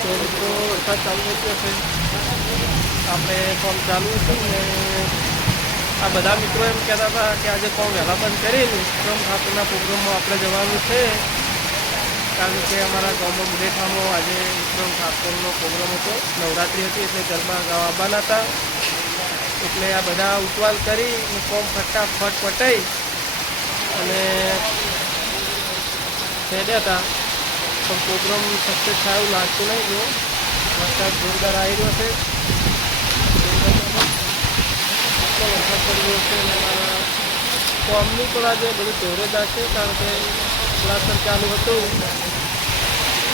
તો મિત્રો વરસાદ ચાલુ થઈ ગયો છે, આપણે કોમ ચાલુ હતું ને આ બધા મિત્રો એમ કહેતા હતા કે આજે કોમ વહેલા બંધ કરીને વિક્રમ ઠાકોરના પ્રોગ્રામમાં આપણે જવાનું છે, કારણ કે અમારા ગામમાં મુડેઠામાં આજે વિક્રમ ઠાકોરનો પ્રોગ્રામ હતો, નવરાત્રિ હતી એટલે ગરબા ગાવા આવવાના હતા, એટલે આ બધા ઉતવાલ કરી કોમ ફટાફટ પટાઈ અને છેડ્યા હતા, પણ પ્રોગ્રામ સક્સેસ થાય એવું લાગતું નહીં. જો વરસાદ જોરદાર આવી રહ્યો છે, વરસાદ પડી રહ્યો છે અને અમારા કોમનું પણ આજે બધું ધોરેદાર છે, કારણ કે ક્લાસર ચાલુ હતું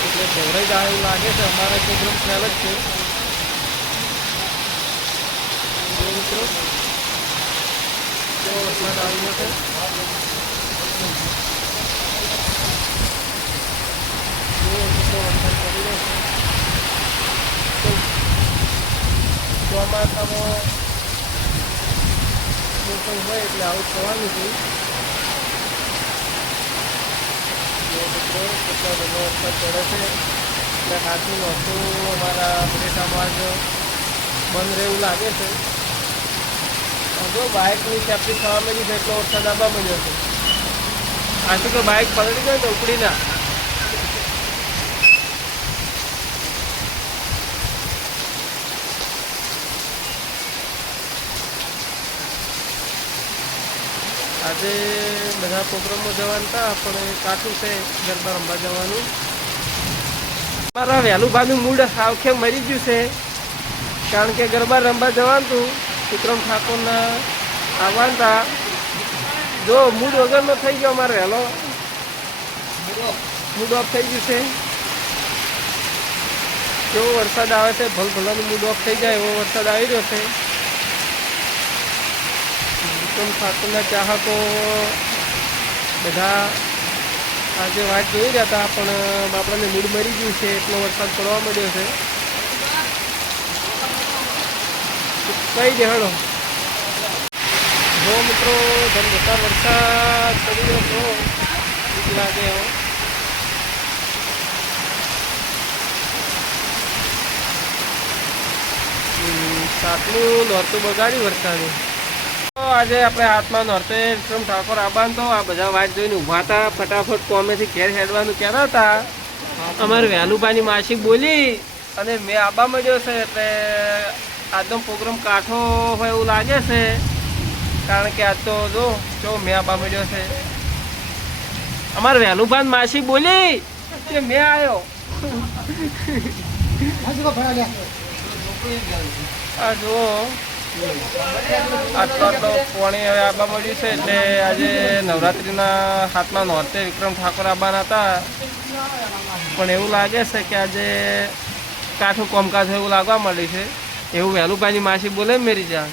એટલે ધોરાઈ જાય એવું લાગે છે. અમારે પ્રોગ્રામ ખ્યાલ જ છે મિત્રો, તો વરસાદ આવી ગયો છે. ચોમાસામાં મોસમ હોય એટલે આવું થવાનું છે. કેટલા બધો વરસાદ પડે છે એટલે હાથનું નહોતું અમારા મુડેઠામાં જ બંધ રહેવું લાગે છે. જો બાઇકની સેફ્ટી થવા માંડી છે એટલો વરસાદ આવવા માંડ્યો છે. આથી તો બાઇક પલળી જાય તો ઉપડી ના. આજે બધા પ્રોગ્રામમાં જવાનું હતા, પણ કાઠું છે ગરબા રમવા જવાનું. મારા વહેલુભાઈનું મૂડ સાવખે મરી ગયું છે, કારણ કે ગરબા રમવા જવાનું હતું, વિક્રમ ઠાકોરના આવવાના હતા. જો મૂડ વગરનો થઈ ગયો અમારે વહેલો, મૂડ ઓફ થઈ ગયું છે. કેવો વરસાદ આવે છે, ભલભલાનું મૂડ ઓફ થઈ જાય એવો વરસાદ આવી રહ્યો છે. વિક્રમ ઠાકોરના ચાહકો બધા આજે વાટ જોઈ રહ્યા હતા, પણ બાપડાને મૂડ મરી ગયું છે એટલો વરસાદ પડવા માંડ્યો છે. કઈ દેહાડો જો મિત્રો ધનધોકાર વરસાદ પડી ગયો તો બીક લાગે. સાતનું નોરતું બગાડ્યું વરસાદે. આજે આપણે હાથમાં નોરતે વિક્રમ ઠાકોર આવવાનું, તો આ બધા વાટ જોઈને ઊભા હતા, ફટાફટ કોમેથી ઘેર હેડવાનું કહેતા હતા. અમારે વહેલુભાઈની માસી બોલી અને મેં આવવા માંડ્યો છે, એટલે આજનો પ્રોગ્રામ કાઠો હોય એવું લાગે છે, કારણ કે આજ તો જો મેં આવવા માંડ્યો છે. અમારે વહેલુભાઈ માસી બોલી કે મેં આવ્યો. આ જુઓ આટલો પાણી હવે આવવા મળ્યું છે, એટલે આજે નવરાત્રિના હાથમાં નોરતે વિક્રમ ઠાકોર આવવાના હતા, પણ એવું લાગે છે કે આજે કાઠું કોમકાજ એવું લાગવા મળ્યું છે. એવું વહેલુભાઈની માસી બોલે મેરી જાન.